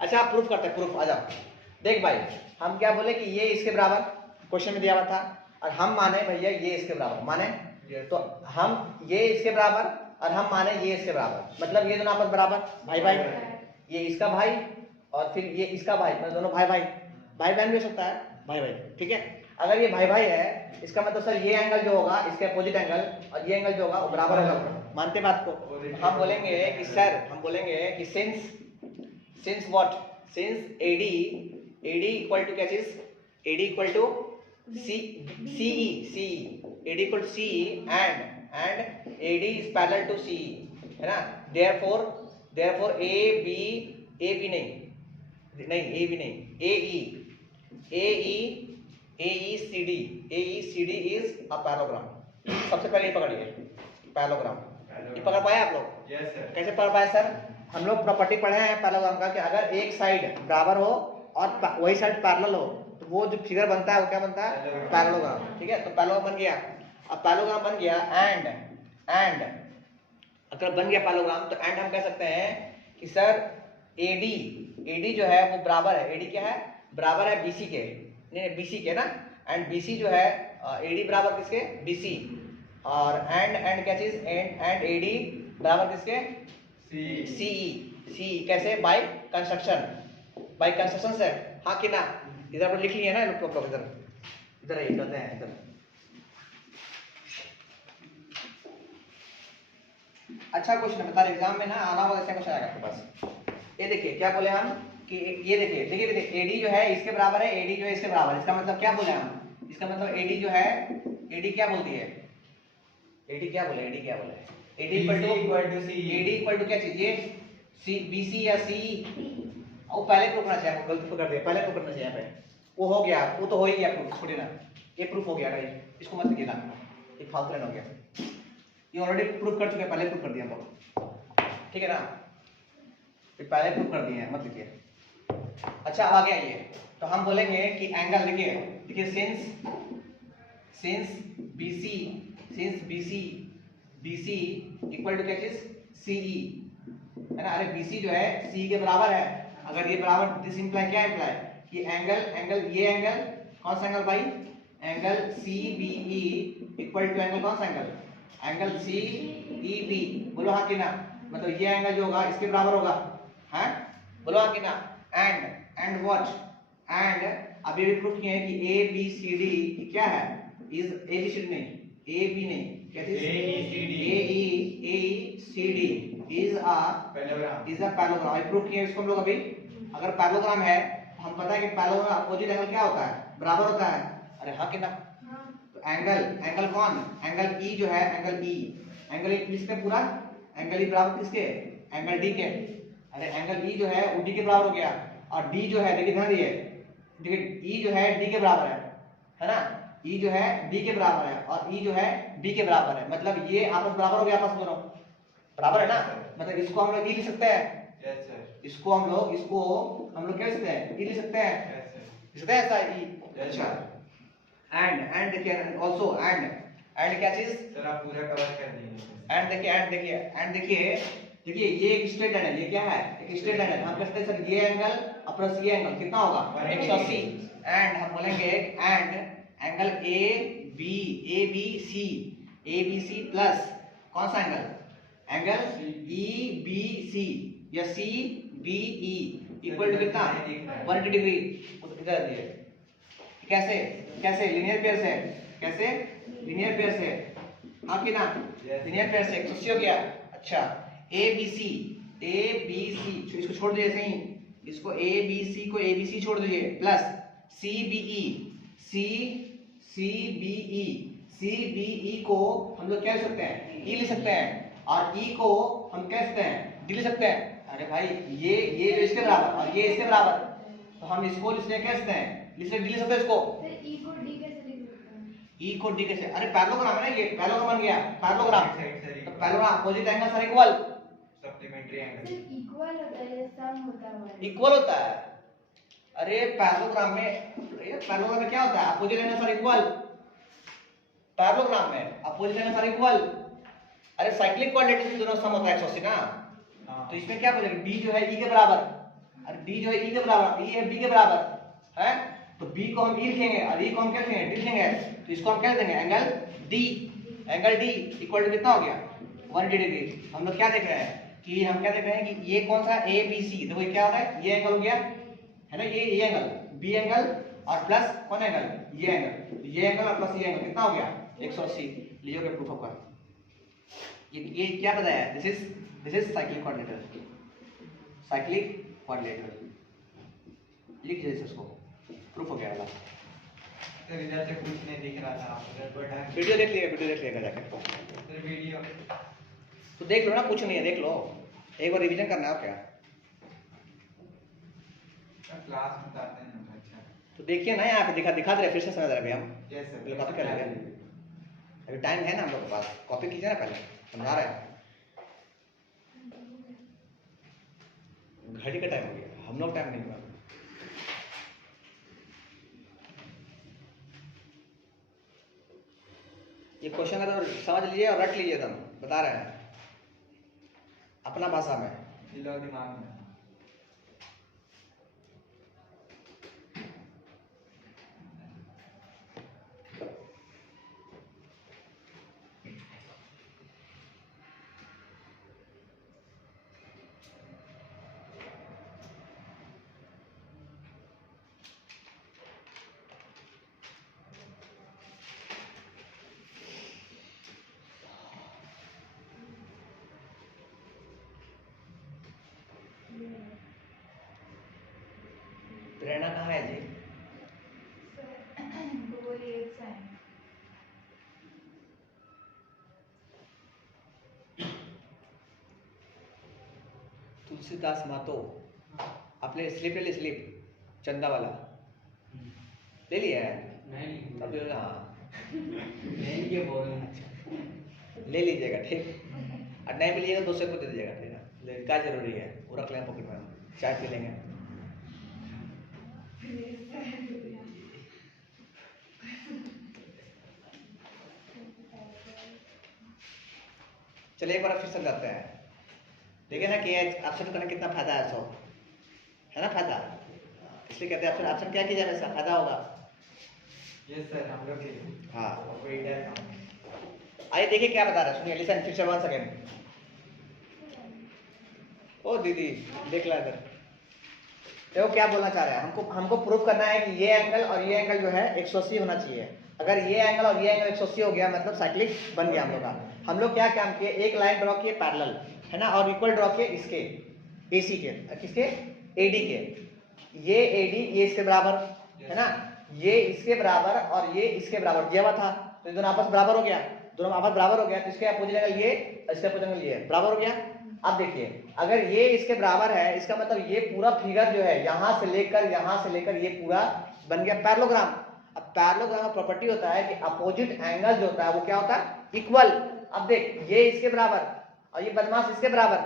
अच्छा आप प्रूफ करते हैं, प्रूफ आ जाओ। देख भाई, हम क्या बोले कि ये इसके बराबर क्वेश्चन में दिया हुआ था, और हम माने भैया ये इसके बराबर माने, तो हम ये इसके बराबर और हम माने ये इसके बराबर, मतलब ये दोनों आपस बराबर भाई भाई, ये इसका भाई और फिर ये इसका भाई, मतलब दोनों भाई भाई, भाई बहन भी हो सकता है, भाई भाई, ठीक है। अगर ये भाई भाई है, इसका मतलब सर ये एंगल जो होगा इसके अपोजिट एंगल और ये एंगल जो होगा वो बराबर होगा, मानते बात को। हम बोलेंगे कि सर, हम बोलेंगे कि since what, since AD equal to क्या चीज, AD equal to CE, AD equal to CE and AD is parallel to CE, है ना। देयरफॉर AB नहीं, AECD इज अ पैरेललोग्राम। सबसे पहले ये पकड़िए, पैरेललोग्राम, ये पकड़ पाए आप लोग? Yes sir. कैसे पढ़ पाए सर? हम लोग प्रॉपर्टी पढ़े हैं पैरेललोग्राम का कि अगर एक साइड बराबर हो और वही साइड पैरेलल हो तो वो जो फिगर बनता है वो क्या बनता है, पैरेललोग्राम, ठीक है। तो पैरेललोग्राम बन गया, अब पैरेललोग्राम बन गया एंड अगर बन गया पैरेललोग्राम तो एंड हम कह सकते हैं कि सर AD जो है वो बराबर है, AD क्या है, बराबर है BC के, नहीं BC के ना, एंड BC जो है AD बराबर किसके, BC, और एंड क्या चीज, एंड AD बराबर किसके, CE कैसे, बाय कंस्ट्रक्शन से, हाँ कि ना। इधर पर लिख लिए ना लोग, इधर आइए करते हैं इधर। अच्छा क्वेश्चन बता रहे एग्जाम में ना आना होगा, ऐसा क्वेश्चन आएगा आपके पास। ये देखिए क्या बोले हम कि ये देखिए AD जो है इसके बराबर है, AD जो है इसके बराबर है, इसका मतलब क्या बोले हम, इसका मतलब AD जो है, AD क्या बोलती है, AD क्या बोले, AD इक्वल टू क्या चीज, ये BC या CE, वो पहले प्रूफ करना चाहिए, गलती पकड़ दिया, पहले प्रूफ करना चाहिए यहाँ पे, वो हो गया, वो तो हो ही गया प्रूफ, छोड़िए ना, ये प्रूफ हो गया गाइस, इसको मत लीजिए ना, ये फालतू हो गया, ये ऑलरेडी प्रूफ कर चुके हैं, पहले प्रूफ कर दिया हम लोग, ठीक है ना, फिर पहले प्रूफ कर दिए हैं, मत लिखिए। अच्छा अब आगे आइए, तो हम बोलेंगे कि एंगल देखिए सिंस BC इक्वल टू क्या चीज, CE, है ना। अरे BC जो है CE के बराबर है, अगर ये बराबर, दिस इंप्लाई क्या इंप्लाई कि एंगल ये एंगल कौन सा एंगल भाई, angle CBE equal to angle कौन सा एंगल CEB, बोलो हाँ कि ना, मतलब ये एंगल जो होगा इसके बराबर होगा, हैं बोलो हाँ कि ना। एंड व्हाट, एंड अभी भी प्रूफ किए हैं कि ABCD क्या है, इज ABCD नहीं, AB नहीं, क्या चीज, AECD is a parallelogram, proof किए इसको हम लोग अभी, अगर पैरेललोग्राम है हम पता है कि पैरेललोग्राम अपोजिट एंगल क्या होता है, बराबर होता है। अरे हाँ कि ना? तो एंगल कौन, एंगल ई जो है, एंगल ई किसके पूरा, एंगल ई बराबर किसके, एंगल डी के। अरे एंगल ई जो है वो डी के बराबर हो गया, और डी जो है, देखिए ध्यान दिए, देखिए ई जो है डी के बराबर है ना, ई जो है डी के बराबर है और ई जो है बी के बराबर है, मतलब ये आपस बराबर हो गया, आपस दोनों बराबर है ना, मतलब इसको हम लोग ई लिख सकते हैं, यस सर, इसको हम लोग क्या लिख सकते हैं, ई लिख सकते हैं, यस लिख सकते हैं ऐसा ई। Yes, अच्छा एंड देखिए ऑल्सो एंड क्या चीज, सर आप पूरा कवर कर दिए। एंड देखिए ये एक स्ट्रेट लाइन है, ये क्या है, एक स्ट्रेट लाइन है, हम कहते हैं सर ये एंगल और प्लस ये एंगल कितना होगा 180, एंड हम बोलेंगे and angle A B C plus कौन सा angle, angle E B C या C B E equal to कितना 180 डिग्री, इधर दिए कैसे लीनियर पेयर से, कैसे लीनियर पेयर से, हाँ कि ना, लीनियर पेयर से 180 हो गया। अच्छा ए बी सी इसको छोड़ दीजिए, सही इसको ए बी सी छोड़ दीजिए, प्लस सी बी ई को हम लोग क्या लिख सकते हैं, ई लिख सकते हैं, और ई को हम क्या लिख सकते हैं, डी लिख सकते हैं। अरे भाई ये जो इसके बराबर और ये इसके बराबर, तो हम इसको लिखते हैं, क्या लिखते हैं, डी लिख सकते हैं इसको, सर ई को डी कैसे लिख सकते हैं? ई को डी कैसे, अरे पैरेललोग्राम है ना, ये पैरेललोग्राम बन गया, पैरेललोग्राम Side तो parallelogram opposite angles are equal, supplementary angle. Sir equal होता है या सम होता है? इक्वल होता है। अरे पैरेललोग्राम में क्या होता है, opposite angles are equal, parallelogram में अपोजिट एंगल्स आर इक्वल। अरे साइक्लिक क्वाड्रेटिक में दोनों सम होता है 180 ना, तो इसमें क्या बचेगा, डी जो है ई के बराबर, और डी जो है ई के बराबर, ई है बी के बराबर है, तो बी को हम ई लिखेंगे और ई को हम क्या लिखेंगे, डी लिखेंगे, तो इसको हम क्या देंगे, एंगल डी इक्वल टू कितना हो गया 180 डिग्री। हम लोग क्या देख रहे हैं कि ये कौन सा ए बी सी, देखो ये क्या हो रहा है, ये एंगल हो गया है ना, ये एंगल बी एंगल और प्लस कौन एंगल, ये एंगल और प्लस ये एंगल कितना हो गया 180। लीजिए प्रूफ आपका, ये क्या बताया, दिस इज साइक्लिक क्वाड्रिलेटरल, लिख दीजिए इसको, प्रूफ हो गया वाला। सर इधर से कुछ नहीं दिख रहा था, आप उधर बैठा है। वीडियो देख लिएगा जाके, सर वीडियो तो देख लो ना, कुछ नहीं है, देख लो, एक बार रिवीजन करना है क्या, क्लास में बताते हैं ना। अच्छा तो देखिए ना यहाँ पे दिखा दे रहे, फिर से समझ रहे हम, यस सर, पहले कॉपी कर लेंगे, अभी टाइम है ना हम लोग के पास, कॉपी कीजिए ना पहले, समझा रहे हैं, घड़ी का टाइम हो गया, हम लोग टाइम नहीं हुआ। ये क्वेश्चन अगर समझ लीजिए और रट लीजिए, एकदम बता रहे हैं अपना भाषा में, दिलो दिमाग में। प्रेरणा कहाँ है जी, वो एक साइन तुलसीदास महतो, आपने स्लिप ले ली, स्लिप चंदा वाला ले लिया है, नहीं तब हाँ नहीं ये बोल रहे हैं। ले लीजिएगा, ठीक, और नहीं मिलिएगा दूसरे को दे दीजिएगा, ठीक है, क्या जरूरी है, वो रख लें पॉकेट में, चाय पी लेंगे। चलिए एक बार फिर समझाते हैं, देखिए ना कि ऑप्शन करने कितना फायदा है, 100 है ना फायदा, इसलिए कहते हैं ऑप्शन क्या किया जाए, फायदा होगा। यस सर, हम लोग के हाँ ऑपरेटर। आइए देखिए क्या बता रहा है, सुनिए, लिसन, फिर से 1 सेकेंड। ओ दीदी देख ला इधर, देखो क्या बोलना चाह रहा है, हमको प्रूफ करना है कि ये एंगल और ये एंगल जो है 180 होना चाहिए। अगर ये एंगल और ये एंगल 180 हो गया मतलब साइक्लिक बन गया हम लोग का। हम लोग क्या किए, एक लाइन ड्रॉ किए पैरेलल है ना, और इक्वल ड्रॉ किए इसके AC के, किसके AD के, ये AD ये इसके बराबर है ना, ये इसके बराबर और ये इसके बराबर दिया हुआ था, तो ये दोनों आपस बराबर हो गया, दोनों आपस बराबर हो गया, तो इसके अपोजिट एंगल ये, इसके अपोजिट एंगल ये बराबर हो गया। अब देखिए अगर ये इसके बराबर है, इसका मतलब ये पूरा फिगर जो है यहां से लेकर ये पूरा बन गया पैरेललोग्राम। अब पैरेललोग्राम का प्रॉपर्टी होता है कि अपोजिट एंगल जो होता है वो क्या होता है, इक्वल। अब देख ये इसके बराबर और ये बदमाश इसके बराबर,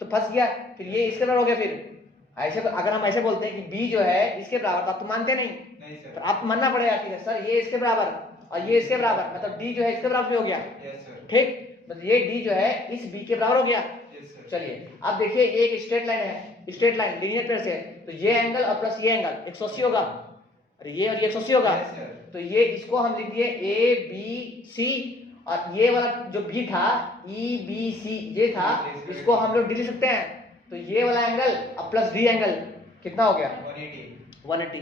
तो फंस गया, फिर ये इसके बराबर हो गया। फिर ऐसे अगर हम ऐसे बोलते हैं कि B जो है इसके बराबर, तो आप तो मानते नहीं, नहीं सर। तो आपको मानना पड़ेगा कि सर ये इसके बराबर और ये इसके बराबर, मतलब D जो है इसके बराबर भी हो गया, यस सर। ठीक, मतलब ये D जो है इस B के बराबर हो गया। Yes sir. चलिए अब देखिए ये एक स्ट्रेट लाइन है, स्ट्रेट लाइन लीनियर पेयर से, तो ये एंगल और प्लस ये एंगल 180 होगा, अरे ये और ये 180 होगा, यस सर। तो ये इसको हम लिख दिए ABC, और ये वाला जो B था EBC ये था, इसको हम लोग D लिख सकते हैं, तो ये वाला एंगल और प्लस D एंगल कितना हो गया 180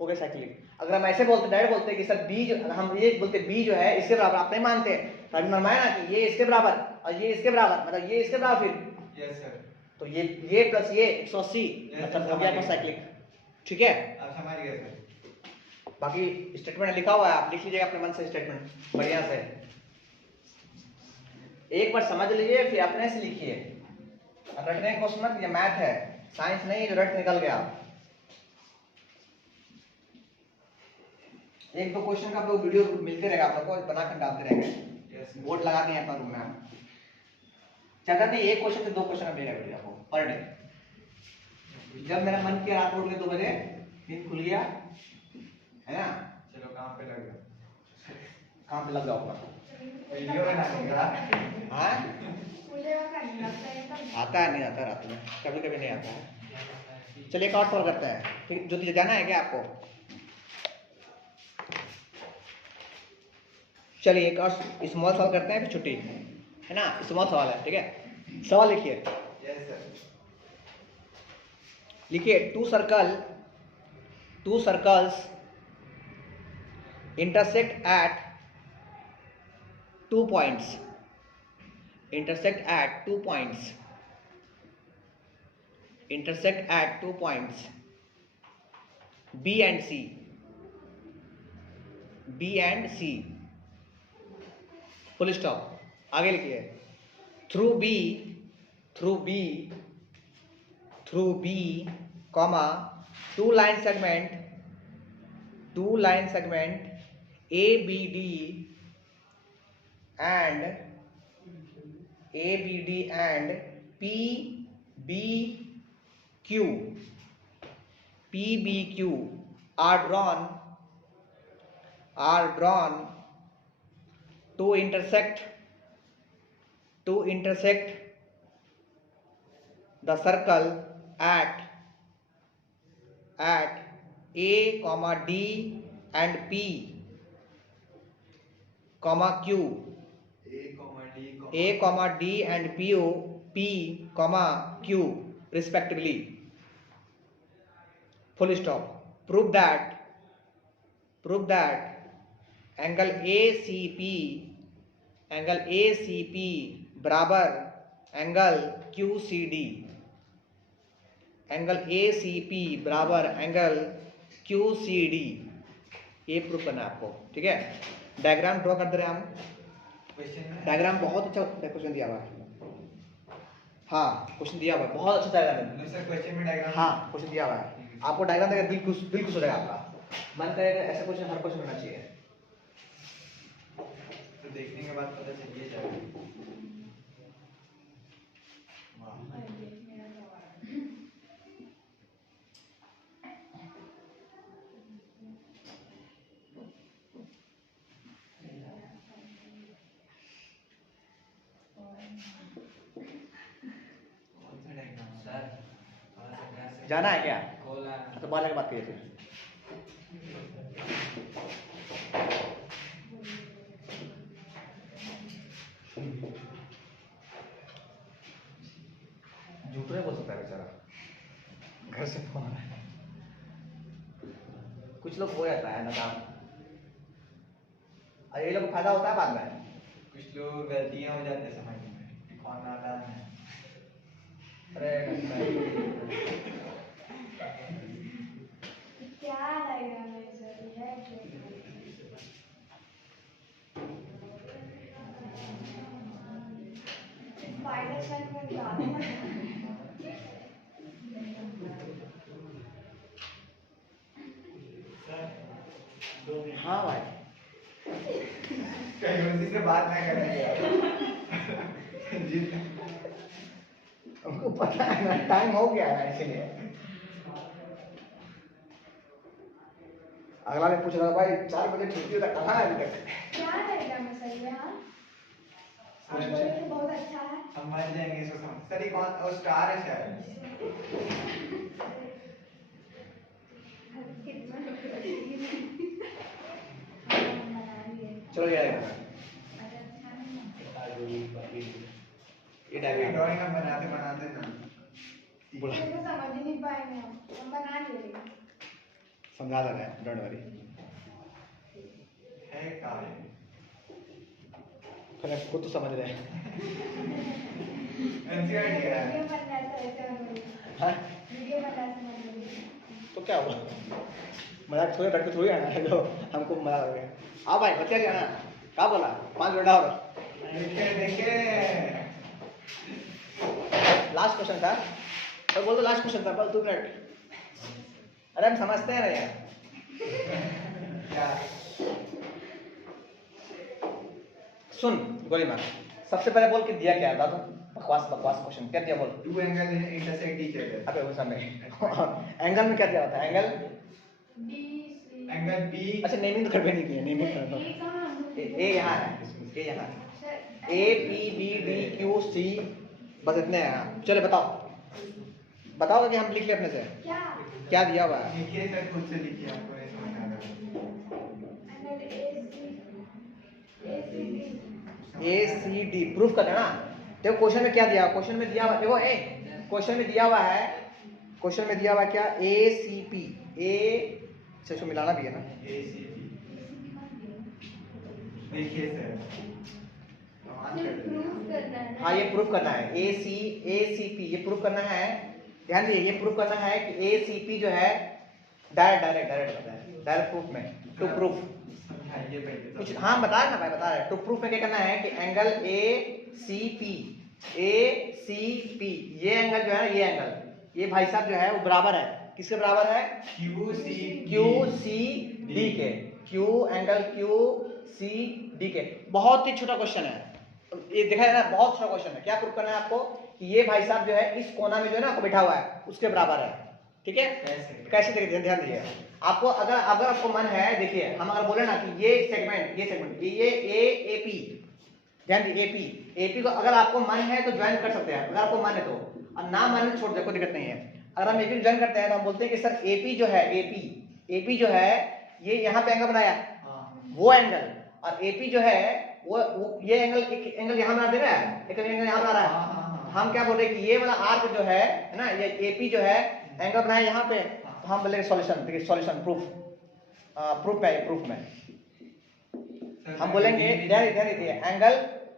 हो गया साइक्लिक। अगर हम ऐसे बोलते डायरेक्ट बोलते कि सर B जो हम ये बोलते B जो है इसके बराबर, आप नहीं मानते, तो अभी मनमाया ना कि ये इसके बराबर और ये इसके बराबर, मतलब ये इसके बराबर, फिर यस सर। तो ये प्लस ये 180 मतलब हो गया आपका साइक्लिक, ठीक है। आप समझ गए सर। बाकी स्टेटमेंट लिखा हुआ है, आप लिख लीजिएगा अपने मन से स्टेटमेंट बढ़िया से, एक बार समझ लीजिए फिर अपने से लिखिए, रटने को मत, ये मैथ है साइंस नहीं जो रट निकल गया। एक दो क्वेश्चन का आप लोग वीडियो मिलते रहेगा, आप लोग को बना कर डालते रहेंगे, यस सर। बोर्ड लगा दिए हैं अपना रूम में, ज्यादा नहीं, एक क्वेश्चन से दो क्वेश्चन का मिलेगा वीडियो आपको पर डे। जब मेरा मन किया रात को उठ के 2 बजे नींद खुल गया है ना, चलो काम पे लग गए। काम पे लग जाऊंगा, वीडियो बनाने का। हाँ मुझे वो करना लगता है तब। आता है नहीं आता रात में, कभी कभी नहीं आता है। चलिए एक और सॉल्व करते हैं, ठीक, जो जाना है क्या आपको, चलिए एक और स्मॉल सवाल करते हैं फिर छुट्टी है ना, स्मॉल सवाल है, ठीक है। सवाल लिखिए, यस सर। लिखिए to circles intersect at 2 points, intersect at 2 points B and C, full stop. आगे लिखिए through B comma two line segment ABD and PBQ are drawn to intersect the circle at A, D and P, Q, A, D and P, Q respectively, full stop। prove that angle ACP बराबर angle QCD, ये proof करना है आपको, ठीक है। Diagram draw कर दे रहे हैं हम, डायग्राम बहुत अच्छा क्वेश्चन दिया हुआ है, हाँ क्वेश्चन दिया हुआ है, बहुत अच्छा डायग्राम है सर। क्वेश्चन में डायग्राम, हाँ क्वेश्चन दिया हुआ है, आपको डायग्राम देकर दिल खुश हो जाएगा आपका, मन करेगा ऐसा क्वेश्चन हर क्वेश्चन होना चाहिए। तो देखने के बाद पता चलिए जाएगा। जाना है क्या, तो बाद में बात करिए फिर। झूठ नहीं बोल सकता बेचारा, घर से फोन आया है। कुछ लोग हो जाता है ना काम, और ये लोग को फायदा होता है बाद में। कुछ लोग गलतियां हो जाते हैं समझने में कि कौन नादान है। अरे क्या डायग्राम है सर? है स्पाइडर सेट में डालना। हाँ भाई, कहीं उसी से बात ना करेंगे। हमको पता है ना, टाइम हो गया है इसलिए। अगला ने पूछ रहा भाई 4 बजे छुट्टी होता कहाँ है अभी तक? क्या डायग्राम है सर ये? हाँ आप बोले थे बहुत अच्छा है। हम मान जाएंगे इसको समझ। सर ये कौन और स्टार है शायद। चलो ये डायग्राम ड्राइंग हम बनाते बनाते ना बोला, इसको समझ ही नहीं पाएंगे हम बना लेंगे। समझा दे रहे हैं, डोंट वरी। है क्या है? फिर आपको तो समझ रहे हैं। एनसीईआरटी का है। वीडियो बनना है तो ऐसे बनोगे। हाँ वीडियो बनना है समझ लो। तो क्या हुआ, मजाक थोड़ी डर के थोड़ी आना है, जो हमको मजा आ गया। हाँ भाई बच्चा क्या ना, क्या बोला 5 मिनट और देखिए देखिए लास्ट क्वेश्चन था, तो बोल दो लास्ट क्वेश्चन था, बस 2 मिनट। अरे हम समझते हैं ना यार। क्या सुन गोली मार, सबसे पहले बोल के दिया क्या था? तो बकवास बकवास क्वेश्चन क्या दिया बोल। Two angle intersect each other. अबे वो समय एंगल में क्या दिया होता है? Angle D C angle B. अच्छा नेमिंग तो करवे नहीं किया, नेमिंग ए कर कहाँ? ए यहाँ है, ए यहाँ sir A P B D Q C, बस इतने हैं। चलो बताओ, बताओ कि हम लिख ले अपने से क्या? क्या दिया हुआ है। लिखिए सर, खुद से लिखिए, आपको नहीं समझ आ रहा। Angle A C D. A C D proof करना ना। देखो क्वेश्चन में क्या दिया हुआ, क्वेश्चन में दिया हुआ, देखो ए क्वेश्चन में दिया हुआ है, क्वेश्चन में दिया हुआ क्या? ए सी पी, ए से इसको मिलाना भी है ना। ए सी बी देखिए सर, कमाल कर दिया। प्रूफ करना है ना। हाँ ये प्रूफ करना है, ए सी पी ये प्रूफ करना है। ध्यान दीजिए, ये प्रूफ करना है कि ए सी पी जो है डायरेक्ट करना है, डायरेक्ट प्रूफ में, टू प्रूफ समझाइए पहले कुछ। तो। हाँ बता रहे ना भाई, बता रहे। टू प्रूफ में क्या करना है कि एंगल ए सी पी, ये एंगल जो है ना, ये एंगल, ये भाई साहब जो है वो बराबर है, किसके बराबर है? Q C Q C D के, Q angle Q C D के। बहुत ही छोटा क्वेश्चन है ये, देखा है ना, बहुत छोटा क्वेश्चन है। क्या प्रूफ करना है आपको कि ये भाई साहब जो है इस कोना में जो है ना आपको बैठा हुआ है उसके बराबर है, ठीक है? कैसे देखिए, ध्यान दीजिए आपको, अगर आपको मन है, देखिए हम अगर बोले ना कि ये सेगमेंट ये ए पी, ध्यान दीजिए एपी को अगर आपको मन है तो ज्वाइन कर सकते हैं, अगर आपको मन है तो, और ना मन है तो छोड़ दे, कोई दिक्कत नहीं है। अगर हम एपी ज्वाइन करते हैं तो हम बोलते हैं कि सर एपी जो है, एपी जो है ये यहाँ पे एंगल बनाया, वो एंगल, और एपी जो है वो ये एंगल, एक एंगल यहाँ बना दे रहा है, एक एंगल यहाँ बना रहा है। हम क्या बोल रहे हैं कि ये वाला आर्क जो है ना, ये एपी जो है एंगल बनाया यहाँ पे, तो हम बोलेंगे सॉल्यूशन। देखिए सॉल्यूशन, प्रूफ है, प्रूफ में हम बोलेंगे, ध्यान दीजिए,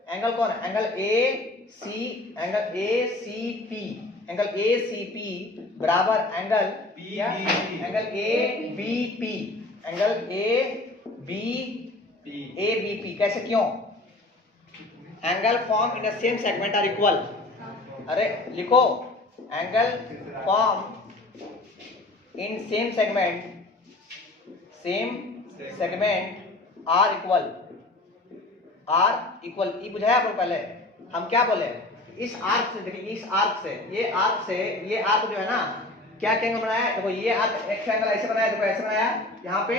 एंगल कौन है? एंगल ए सी पी बराबर एंगल क्या? Angle A B P. कैसे, क्यों? Angle form in the same segment are equal. अरे लिखो, angle form in same segment are equal. ये बुझाया आप लोग पहले। हम क्या बोले, इस आर्क से, देखिए इस आर्क से ये आर्क जो है ना, क्या एंगल बनाया है? देखो ये आर्क एक एंगल ऐसे बनाया, देखो ऐसे बनाया यहाँ पे,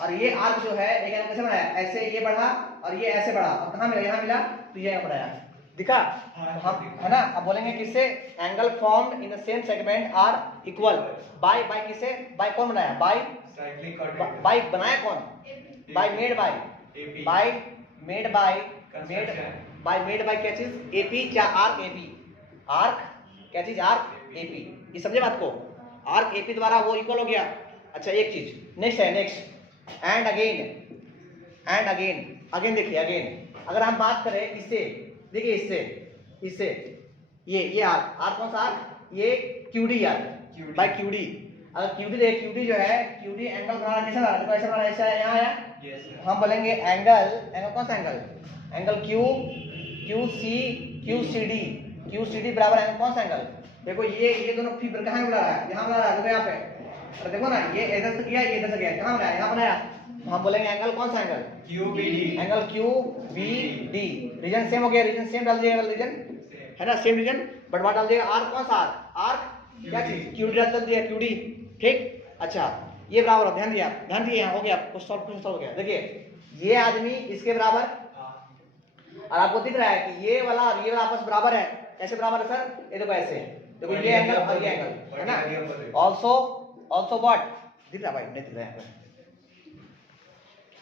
और ये आर्क जो है एक एंगल कैसे बनाया? ऐसे ये बढ़ा और ये ऐसे बढ़ा, और कहाँ मिला? यहाँ मिला, तो ये एंगल बनाया, दिखा? हम है ना, अब बोलेंगे किससे? Angle formed in the same segment are equal by किसे? बाय कौन बनाया? बाय बनाया कौन? मेड बाय क्या चीज? एपी। क्या आर्क? आर्क क्या चीज? Arc AP. ये समझे बात को? आर्क एपी द्वारा वो इक्वल हो गया। अच्छा एक चीज नेक्स्ट एंड अगेन देखिए, अगर हम बात करें इससे, देखिए इससे ये आर्क कौन सा आर्क? ये क्यूडी आर्क बाय क्यूडी। अगर QD देख, QD जो है, QD एंगल बना कैसा बना, देखो ऐसा बना, ऐसा यहाँ है, Yes, sir. हम बोलेंगे एंगल कौन सा एंगल, एंगल QCD, QCD बराबर एंगल कौन सा एंगल, देखो ये दोनों फिगर कहाँ बना रहा है, यहाँ बना रहा है, देखो यहाँ पे, और देखो ना ये इधर से गया, ये इधर से गया, कहाँ बनाया, यहाँ बनाया, हम बोलेंगे एंगल कौन सा angle, QBD. Angle QBD। Reason same हो गया, रीजन सेम डाल दिएगा, रीजन है ना, सेम रीजन, बट वहां डाल दिएगा आर्क, कौन सा आर्क, आर्क क्या चीज, QD डाल दिया, QD, ठीक। अच्छा ये बराबर हो, ध्यान दिए, यहाँ हो गया, क्वेश्चन सॉल्व हो गया। देखिए ये आदमी इसके बराबर, और आपको दिख रहा है कि ये वाला और ये वाला आपस बराबर है, कैसे बराबर है सर, ये देखो ऐसे, देखो ये एंगल और ये एंगल है ना, ऑल्सो व्हाट, दिख रहा भाई, नहीं दिख रहा है,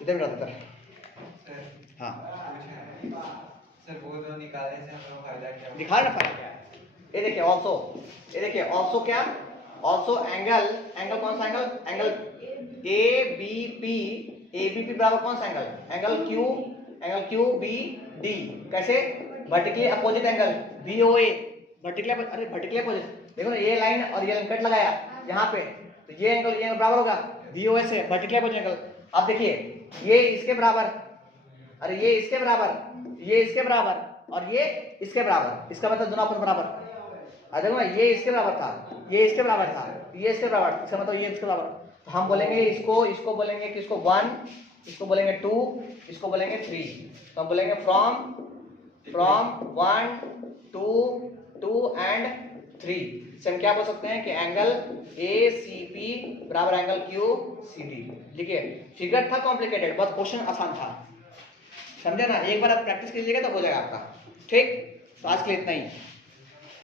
इधर भी इधर, सर, हाँ सर वो दो निकालने से हम लोग फायदा क्या दिखा रहा ना फायदा क्या है, ये देखिए ऑल्सो क्या, ऑल्सो एंगल कौन सा एंगल, एंगल ABP बराबर कौन सा एंगल, एंगल QBD, कैसे, vertically opposite angle BOA, vertically opposite, देखो ना ये लाइन और ये लाइन कट लगाया यहाँ पे, तो ये एंगल बराबर होगा BOA से, वर्टिकली अपोजिट एंगल। अब देखिए ये इसके बराबर, अरे ये इसके बराबर, ये इसके बराबर और ये इसके बराबर, इसका मतलब दोनों आपस बराबर, देखो ना ये इसके बराबर था, ये इसके बराबर था, ये इसके बराबर, इसका मतलब ये इसके बराबर, तो हम बोलेंगे इसको बोलेंगे कि इसको 1, इसको बोलेंगे 2, इसको बोलेंगे 3, तो हम बोलेंगे फ्रॉम 1 2 एंड 3 से हम क्या बोल सकते हैं कि एंगल ACP बराबर एंगल QCD। देखिए फिगर था कॉम्प्लिकेटेड, बहुत क्वेश्चन आसान था, समझे ना, एक बार आप प्रैक्टिस कीजिएगा तो हो जाएगा आपका, ठीक। तो आज के लिए इतना ही।